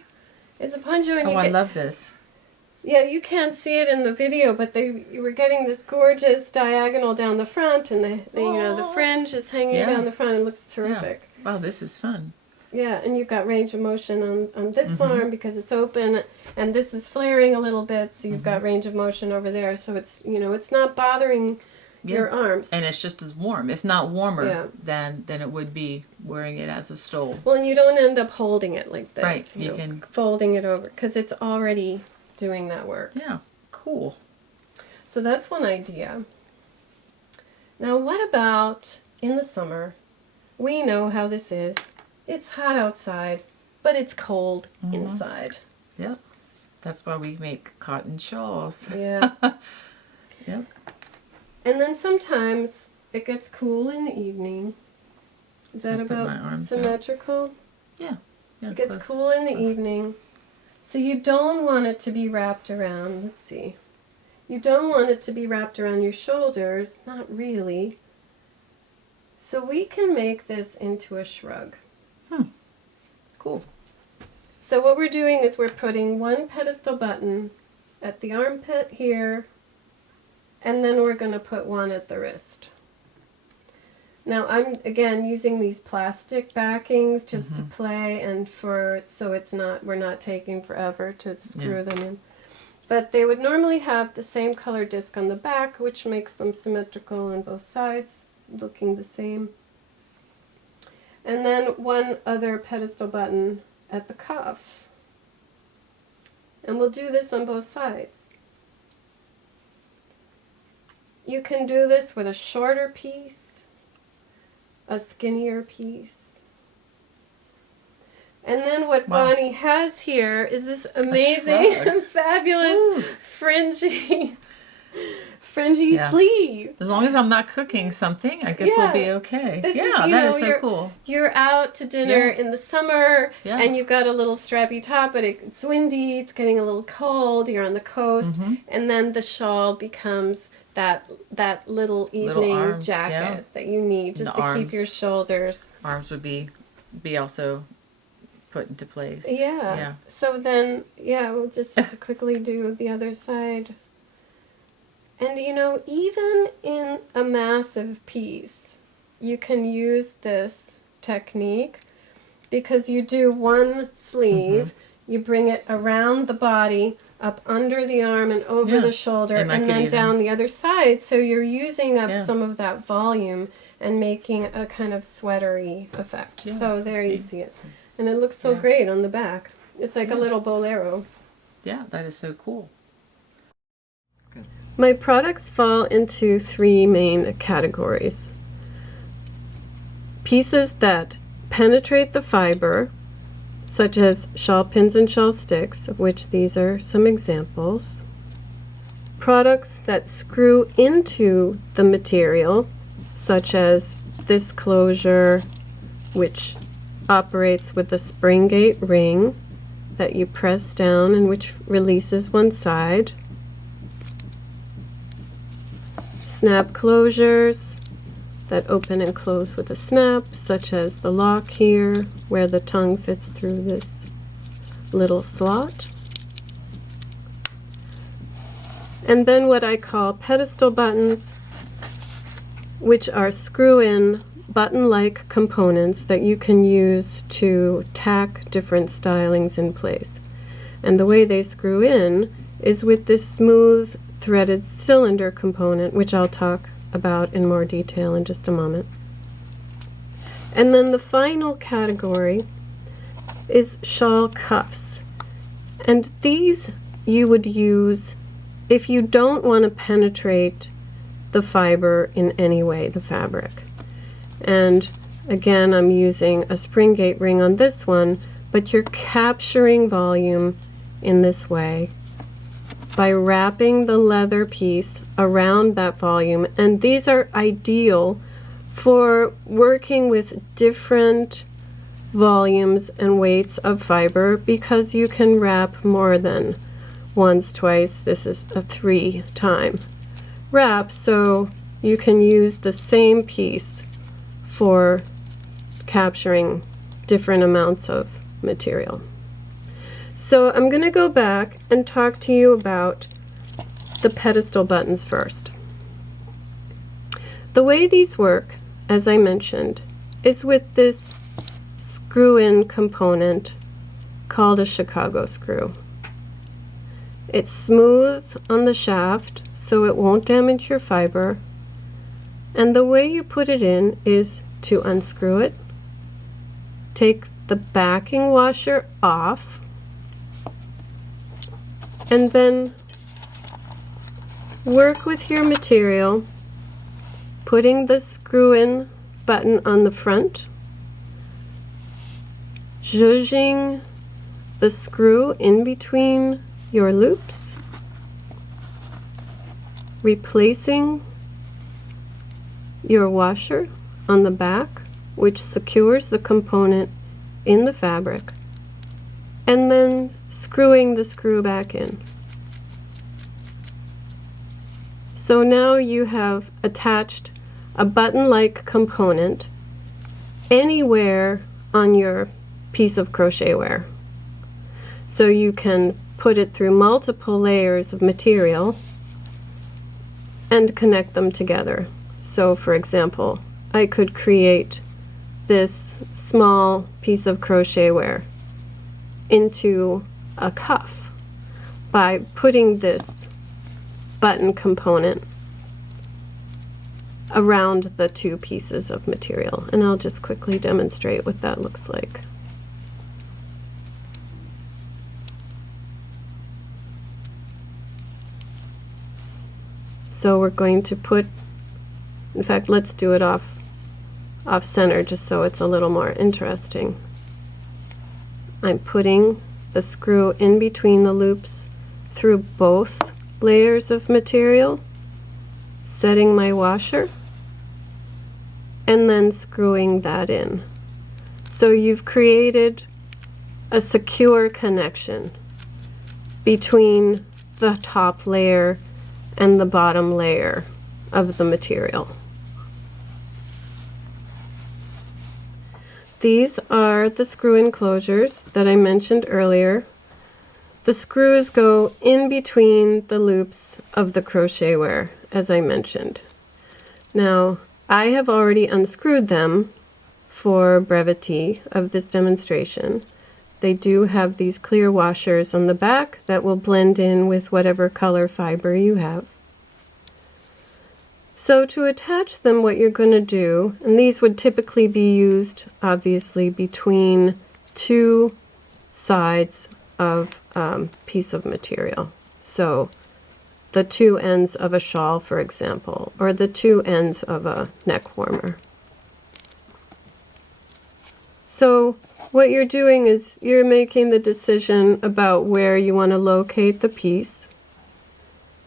It's a poncho, and I love this. Yeah, you can't see it in the video, but you were getting this gorgeous diagonal down the front, and the fringe is hanging down the front. It looks terrific. Yeah. Wow, this is fun. Yeah, and you've got range of motion on this arm because it's open, and this is flaring a little bit, so you've got range of motion over there. So it's it's not bothering your arms. And it's just as warm, if not warmer, than it would be wearing it as a stole. Well, and you don't end up holding it like this. Right, you can folding it over because it's already doing that work. Yeah, cool. So that's one idea. Now, what about in the summer? We know how this is. It's hot outside, but it's cold inside. Yep. That's why we make cotton shawls. Yeah. Yep. And then sometimes it gets cool in the evening, Is So that I put my about arms out. symmetrical? Yeah. It gets close. cool in the Close. evening. So you don't want it to be wrapped around, let's see. You don't want it to be wrapped around your shoulders, not really. So we can make this into a shrug. Cool. So what we're doing is we're putting one pedestal button at the armpit here, and then we're going to put one at the wrist. Now I'm again using these plastic backings just to play and so we're not taking forever to screw them in. But they would normally have the same color disc on the back, which makes them symmetrical on both sides, looking the same. And then one other pedestal button at the cuff. And we'll do this on both sides. You can do this with a shorter piece, a skinnier piece. And then what Bonnie has here is this amazing, fabulous, fringy sleeve. As long as I'm not cooking something, I guess we'll be okay. This that is so cool. You're out to dinner in the summer, and you've got a little strappy top, but it's windy, it's getting a little cold, you're on the coast, and then the shawl becomes that little evening jacket that you need just to keep your shoulders. Arms would be also put into place. Yeah. So then, we'll just quickly do the other side. And you know, even in a massive piece, you can use this technique because you do one sleeve, you bring it around the body, up under the arm and over the shoulder, and then down the other side. So you're using up some of that volume and making a kind of sweatery effect. So there you see it. And it looks so great on the back. It's like a little bolero. Yeah, that is so cool. My products fall into three main categories. Pieces that penetrate the fiber, such as shawl pins and shawl sticks, of which these are some examples. Products that screw into the material, such as this closure, which operates with a spring gate ring that you press down and which releases one side. Snap closures that open and close with a snap, such as the lock here, where the tongue fits through this little slot. And then what I call pedestal buttons, which are screw-in button-like components that you can use to tack different stylings in place. And the way they screw in is with this smooth threaded cylinder component, which I'll talk about in more detail in just a moment. And then the final category is shawl cuffs. And these you would use if you don't want to penetrate the fiber in any way, the fabric. And again, I'm using a spring gate ring on this one, but you're capturing volume in this way by wrapping the leather piece around that volume. And these are ideal for working with different volumes and weights of fiber because you can wrap more than once, twice. This is a 3-time wrap, so you can use the same piece for capturing different amounts of material. So I'm going to go back and talk to you about the pedestal buttons first. The way these work, as I mentioned, is with this screw-in component called a Chicago screw. It's smooth on the shaft, so it won't damage your fiber. And the way you put it in is to unscrew it, take the backing washer off, and then work with your material, putting the screw-in button on the front, zhuzhing the screw in between your loops, replacing your washer on the back, which secures the component in the fabric, and then screwing the screw back in. So now you have attached a button-like component anywhere on your piece of crochet wear. So you can put it through multiple layers of material and connect them together. So for example, I could create this small piece of crochet wear into a cuff by putting this button component around the two pieces of material. And I'll just quickly demonstrate what that looks like. So we're going to put, in fact, let's do it off center just so it's a little more interesting. I'm putting the screw in between the loops through both layers of material, setting my washer, and then screwing that in. So you've created a secure connection between the top layer and the bottom layer of the material. These are the screw enclosures that I mentioned earlier. The screws go in between the loops of the crochet wear, as I mentioned. Now, I have already unscrewed them for brevity of this demonstration. They do have these clear washers on the back that will blend in with whatever color fiber you have. So to attach them, what you're going to do, and these would typically be used obviously between two sides of a piece of material. So the two ends of a shawl, for example, or the two ends of a neck warmer. So what you're doing is you're making the decision about where you want to locate the piece.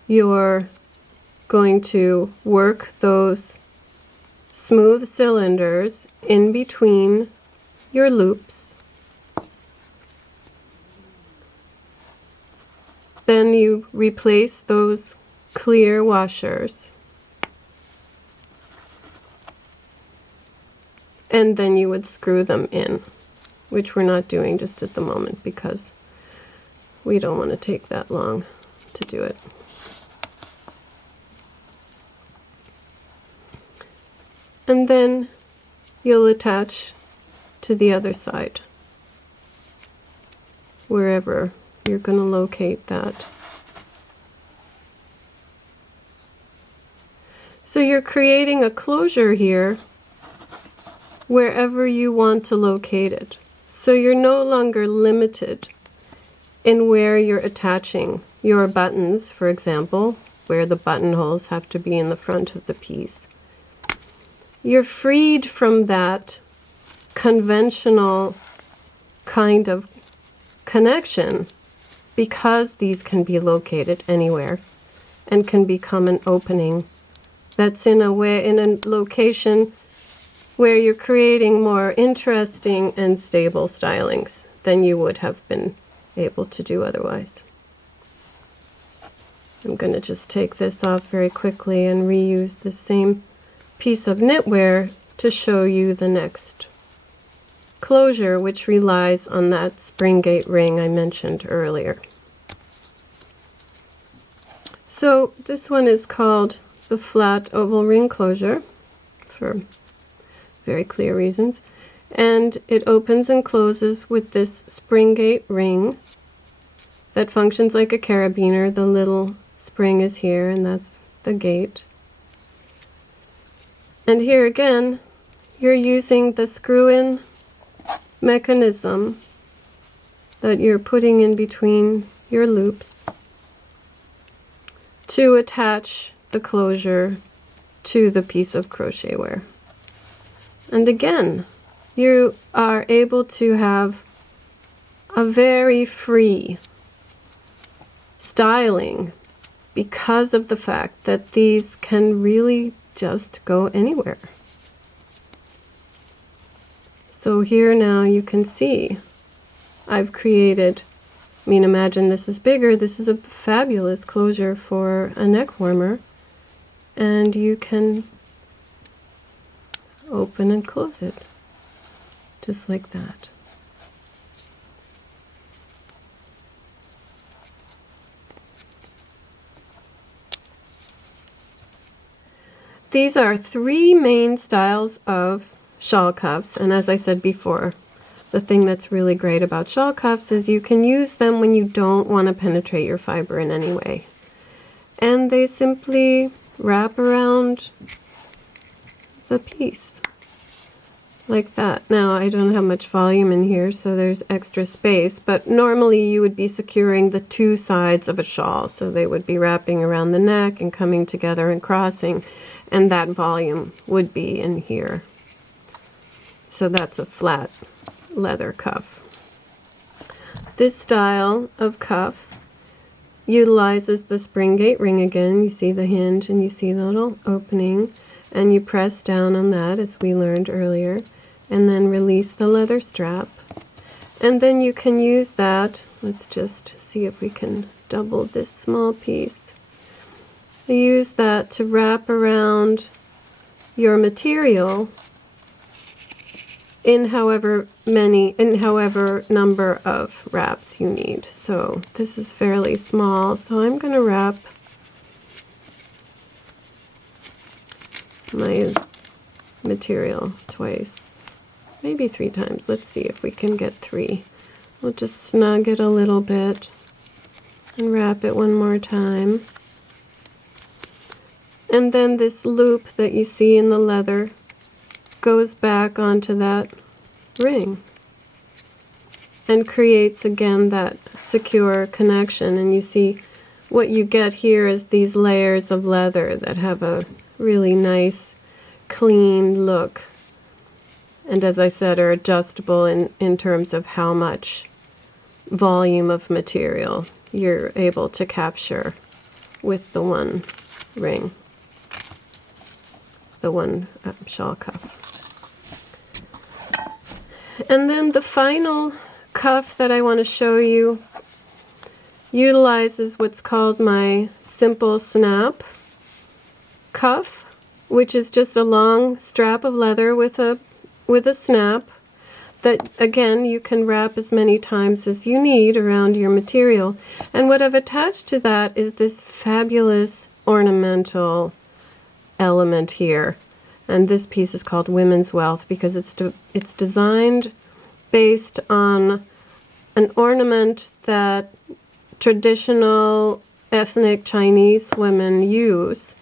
You're going to work those smooth cylinders in between your loops. Then you replace those clear washers. And then you would screw them in, which we're not doing just at the moment because we don't want to take that long to do it. And then you'll attach to the other side, wherever you're going to locate that. So you're creating a closure here wherever you want to locate it. So you're no longer limited in where you're attaching your buttons, for example, where the buttonholes have to be in the front of the piece. You're freed from that conventional kind of connection because these can be located anywhere and can become an opening that's in a location where you're creating more interesting and stable stylings than you would have been able to do otherwise. I'm going to just take this off very quickly and reuse the same piece of knitwear to show you the next closure, which relies on that spring gate ring I mentioned earlier. So this one is called the flat oval ring closure for very clear reasons, and it opens and closes with this spring gate ring that functions like a carabiner. The little spring is here and that's the gate. And here again, you're using the screw-in mechanism that you're putting in between your loops to attach the closure to the piece of crochet wear. And again, you are able to have a very free styling because of the fact that these can really just go anywhere. So here now you can see I've created, I mean, imagine this is bigger. This is a fabulous closure for a neck warmer. And you can open and close it just like that. These are three main styles of shawl cuffs, and as I said before, the thing that's really great about shawl cuffs is you can use them when you don't want to penetrate your fiber in any way. And they simply wrap around the piece like that. Now I don't have much volume in here, so there's extra space, but normally you would be securing the two sides of a shawl, so they would be wrapping around the neck and coming together and crossing, and that volume would be in here. So that's a flat leather cuff. This style of cuff utilizes the spring gate ring again. You see the hinge and you see the little opening, and you press down on that as we learned earlier, and then release the leather strap. And then you can use that, let's just see if we can double this small piece. You use that to wrap around your material in however number of wraps you need. So this is fairly small, so I'm going to wrap my material twice, maybe 3 times. Let's see if we can get 3. We'll just snug it a little bit and wrap it one more time. And then this loop that you see in the leather goes back onto that ring and creates again that secure connection. And you see what you get here is these layers of leather that have a really nice clean look, and as I said, are adjustable in terms of how much volume of material you're able to capture with the one ring, the one shawl cuff. And then the final cuff that I want to show you utilizes what's called my simple snap cuff, which is just a long strap of leather with a snap that, again, you can wrap as many times as you need around your material. And what I've attached to that is this fabulous ornamental element here. And this piece is called Women's Wealth because it's designed based on an ornament that traditional ethnic Chinese women use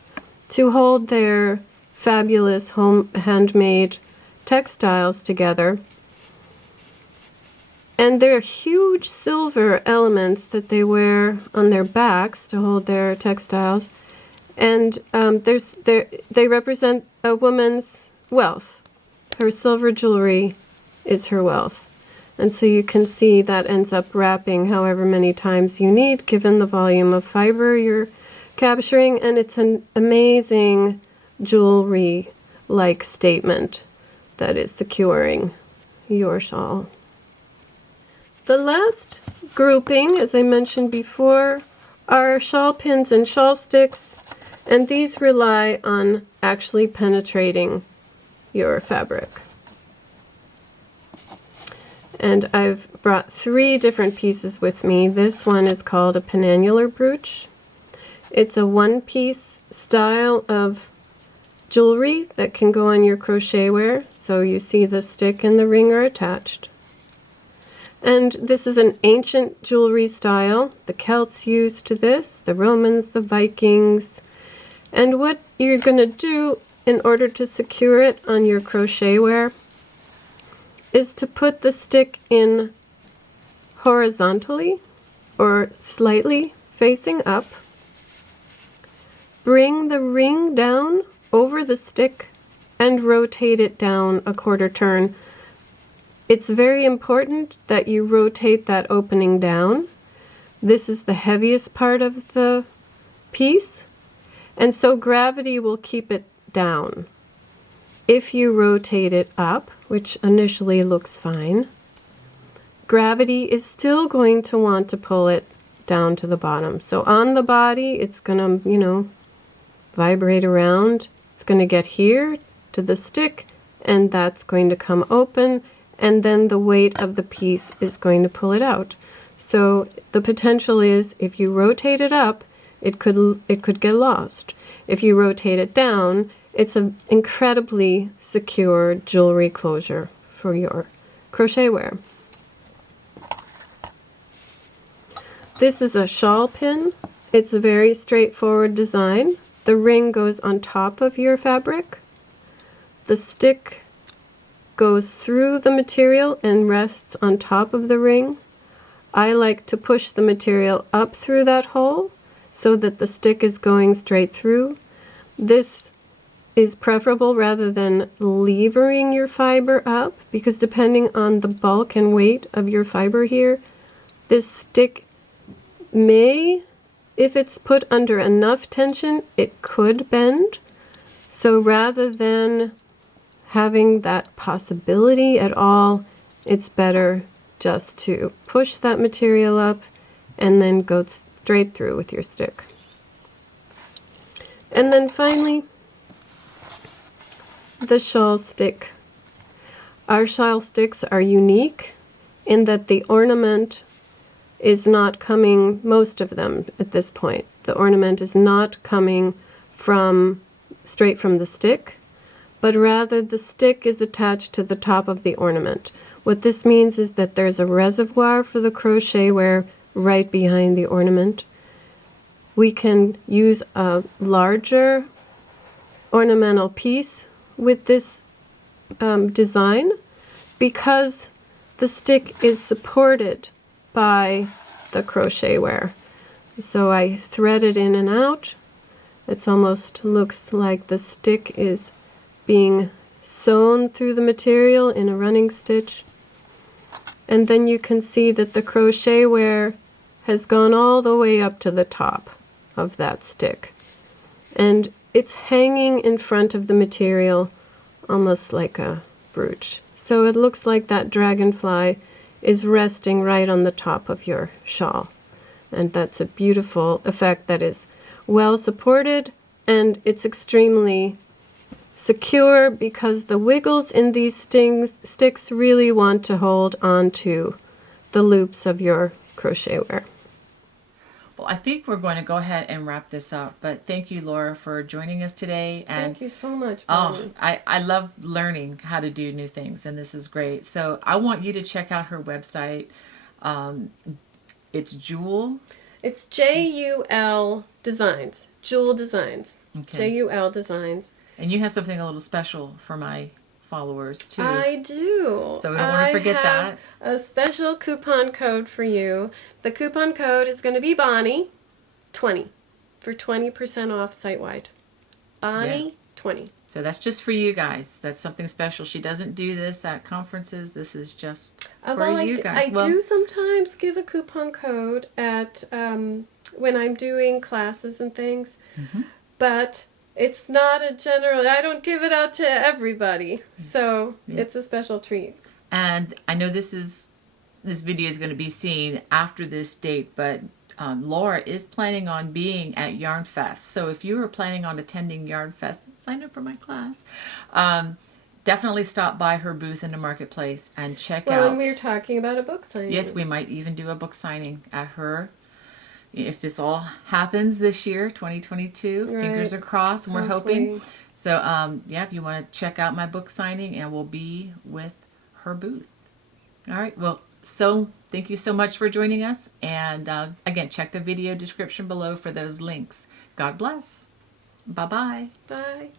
to hold their fabulous handmade textiles together. And they're huge silver elements that they wear on their backs to hold their textiles. And they represent a woman's wealth. Her silver jewelry is her wealth. And so you can see that ends up wrapping however many times you need, given the volume of fiber you're capturing. And it's an amazing jewelry-like statement that is securing your shawl. The last grouping, as I mentioned before, are shawl pins and shawl sticks. And these rely on actually penetrating your fabric. And I've brought 3 different pieces with me. This one is called a penannular brooch. It's a one-piece style of jewelry that can go on your crochet wear. So you see the stick and the ring are attached. And this is an ancient jewelry style. The Celts used this, the Romans, the Vikings. And what you're going to do in order to secure it on your crochet wear is to put the stick in horizontally or slightly facing up. Bring the ring down over the stick and rotate it down a quarter turn. It's very important that you rotate that opening down. This is the heaviest part of the piece. And so gravity will keep it down. if you rotate it up, which initially looks fine, gravity is still going to want to pull it down to the bottom. So on the body, it's going to, you know, vibrate around. It's going to get here to the stick, and that's going to come open, and then the weight of the piece is going to pull it out. So the potential is, if you rotate it up, it could get lost. If you rotate it down, it's an incredibly secure jewelry closure for your crochet wear. This is a shawl pin. It's a very straightforward design. The ring goes on top of your fabric. The stick goes through the material and rests on top of the ring. I like to push the material up through that hole so that the stick is going straight through. This is preferable rather than levering your fiber up, because depending on the bulk and weight of your fiber here, this stick may, if it's put under enough tension, it could bend. So rather than having that possibility at all, it's better just to push that material up and then go straight through with your stick. And then finally, the shawl stick. Our shawl sticks are unique in that the ornament is not coming, most of them at this point, the ornament is not coming straight from the stick, but rather the stick is attached to the top of the ornament. What this means is that there's a reservoir for the crochet wear right behind the ornament. We can use a larger ornamental piece with this design because the stick is supported by the crochet wear. So I thread it in and out. It almost looks like the stick is being sewn through the material in a running stitch. And then you can see that the crochet wear has gone all the way up to the top of that stick. And it's hanging in front of the material almost like a brooch. So it looks like that dragonfly is resting right on the top of your shawl. And that's a beautiful effect that is well supported, and it's extremely secure because the wiggles in these sticks really want to hold on to the loops of your crochet wear. Well, I think we're going to go ahead and wrap this up, but thank you, Laura, for joining us today. And thank you so much, Bonnie. I love learning how to do new things, and this is great. So I want you to check out her website. It's Jewel. It's J-U-L Designs. Jewel Designs. Okay. J-U-L Designs. And you have something a little special for my followers, too. I do. So we don't want to forget that. I have a special coupon code for you. The coupon code is going to be Bonnie20 for 20% off site-wide. Bonnie20. So that's just for you guys. That's something special. She doesn't do this at conferences. This is just for you guys. I do sometimes give a coupon code at when I'm doing classes and things, but it's not a general. I don't give it out to everybody, so it's a special treat. And I know this video is going to be seen after this date, but Laura is planning on being at Yarn Fest. So if you are planning on attending Yarn Fest, sign up for my class. Definitely stop by her booth in the marketplace and check out. Well, and we were talking about a book signing. Yes, we might even do a book signing at her. If this all happens this year, 2022, right. Fingers are crossed, and we're Hopefully. hoping. So, if you want to check out my book signing, and we'll be with her booth. All right, well, so thank you so much for joining us. And again, check the video description below for those links. God bless. Bye-bye. Bye.